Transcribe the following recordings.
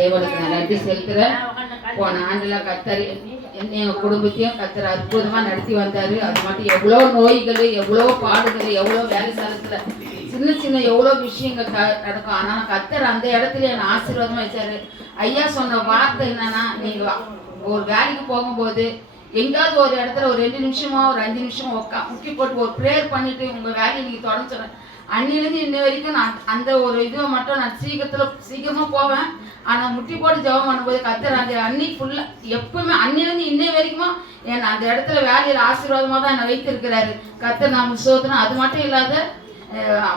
தேவனுக்கு நான் நன்றி செலுத்துறேன். போன ஆண்டுல கர்த்தர் எங்க குடும்பத்தையும் கர்த்தர் அற்புதமா நடத்தி வந்தாரு. அது மட்டும் எவ்வளோ நோய்கள், எவ்வளோ பாடுகள், எவ்வளோ வேலை ஸ்தலத்துல சின்ன சின்ன எவ்வளோ விஷயங்கள் நடக்கும். ஆனா கர்த்தர் அந்த இடத்துல என்ன ஆசீர்வாதமா வச்சாரு. ஐயா சொன்ன வார்த்தை என்னன்னா, நீங்க ஒரு வேலைக்கு போகும்போது எங்கேயாவது ஒரு இடத்துல ஒரு 2 நிமிஷமோ ஒரு 5 நிமிஷமோ முக்கி போட்டு ஒரு ப்ரேயர் பண்ணிட்டு உங்க வேலையை நீங்க தொடர்ந்து சொன்ன. அன்னிலேருந்து இன்ன வரைக்கும் நான் அந்த ஒரு இதுவை மட்டும் நான் சீக்கிரமா போவேன். ஆனால் முட்டி போட்டு ஜெபம் பண்ணும்போது கர்த்தர் அந்த அன்னைக்கு ஃபுல்லாக எப்பவுமே அன்னிலேருந்து இன்னை வரைக்கும் என் அந்த இடத்துல வேலையில் ஆசீர்வாதமாக தான் என்னை வைத்திருக்கிறாரு. கர்த்தர் நான் சோதனை. அது மட்டும் இல்லாத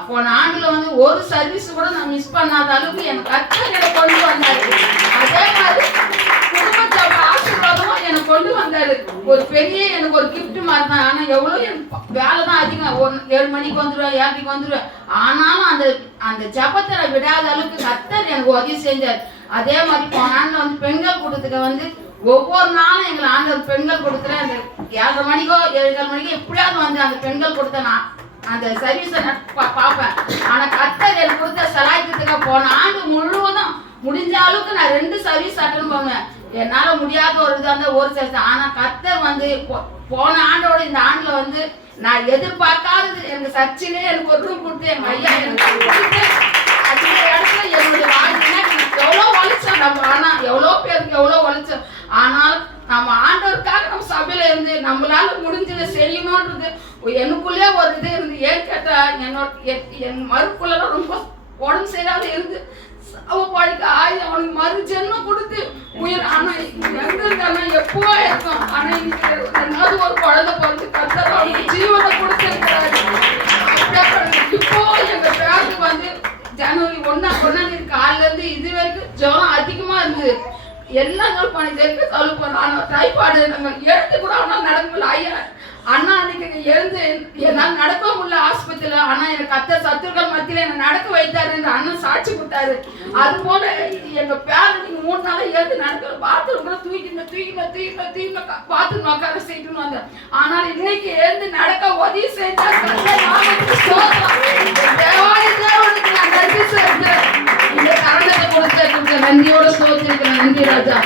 போன ஆண்டில் வந்து ஒரு சர்வீஸ் கூட நான் மிஸ் பண்ணாத அளவுக்கு என் கர்த்தர் என்னை கொண்டு வந்தாரு. அதே மாதிரி குடும்ப ஜெப ஆசீர்வாதமும் என்னை கொண்டு வந்தாரு. ஒரு பெரிய எனக்கு ஒரு கிஃப்ட் மாதிரி தான். ஆனால் எவ்வளோ என் வேலை தான் அதிகம். 7 மணிக்கு வந்துடுவேன், 7:30 வந்துடுவேன். ஆனாலும் அந்த ஜபத்தை நான் விடாத அளவுக்கு கர்த்தர் எனக்கு உதவி செஞ்சார். அதே மாதிரி போன ஆண்டில் வந்து பெண்கள் கூட்டத்துக்கு வந்து ஒவ்வொரு நாளும் எங்களை ஆண்டவர் பெண்கள் கொடுத்துல அந்த 7:30 மணிக்கோ 7:15 மணிக்கோ எப்படியாவது வந்து அந்த பெண்கள் கொடுத்த நான் அந்த சர்வீஸை பார்ப்பேன். ஆனால் கர்த்தர் எனக்கு கொடுத்த சலாய்க்கிறதுக்கு போன ஆண்டு முழுவதும் முடிஞ்ச அளவுக்கு நான் 2 சர்வீஸ் அட்டன் பண்ணுவேன். என்னால் முடியாத ஒரு இதாக இருந்தால் ஒரு சர்வீஸ். ஆனால் கர்த்தர் வந்து போன ஆண்டோட இந்த ஆண்டில் வந்து நான் எதிர்பார்க்காதது எனக்கு சர்ச்சிலே எனக்கு ஒரு ரூம் கொடுத்து எங்கள் ஐயா எனக்கு அந்த இடத்துல என்னுடைய வாழ்க்கைனா எவ்வளோ உழைச்சோம் நம்ம. ஆனால் எவ்வளோ பேருக்கு எவ்வளோ உழைச்சோம். ஆனால் நம்ம ஆண்டவருக்காக நம்ம சபையில இருந்து நம்மளால முடிஞ்சதை செய்யணுன்றது எனக்குள்ளே ஒரு இது இருந்து. ஏன் கேட்டால் என் மறுக்குள்ளெல்லாம் ரொம்ப உடம்பு சரியாத இருந்து அவ படிக்க அவனுக்கு மறு ஜென்மம் கொடுத்து உயிர். ஆனா எங்க இருந்தானா எப்பவோ இருக்கும். ஆனா இன்னைக்கு 2வது ஒரு குழந்தை பிறந்து கர்த்தர் அவனுக்கு ஜீவனை கொடுத்திருக்கிறாரு. இப்போ எங்க பேருக்கு வந்து ஜனவரி 1 காலில இருந்து இது வரைக்கும் ஜுரம் அதிகமா இருந்தது. எல்லா நாள் பண்ணிட்டு சொல்ல போறோம். ஆனா டைபாய்டு நாங்கள் எழுந்து கூட அவனால் நடக்க முடியல. ஐயா அண்ணா அன்னைக்கு எழுந்து என்னால் நடக்க முடியல ஆஸ்பத்திரியில். ஆனா எனக்கு கர்த்தர் சத்துருக்கள் மத்தியில என்னை நடக்க வைத்தாரு என்று அண்ணன் சாட்சி கொடுத்தாரு. அது போல எங்க பேர நீங்க 3 நாளா எழுந்து நடக்க பாத்ரூம் கூட தூக்கிட்டு பாத்ரூம் உட்கார செய்யணும் வந்த. ஆனால் இன்னைக்கு எழுந்து நடக்க உதவி செஞ்சார். தேவனுக்கு நான் நன்றி செலுத்துறேன். இந்த கரணத்தை கொடுத்த நன்றியோட சோதிச்சிருக்கிறேன். நன்றி ராஜா.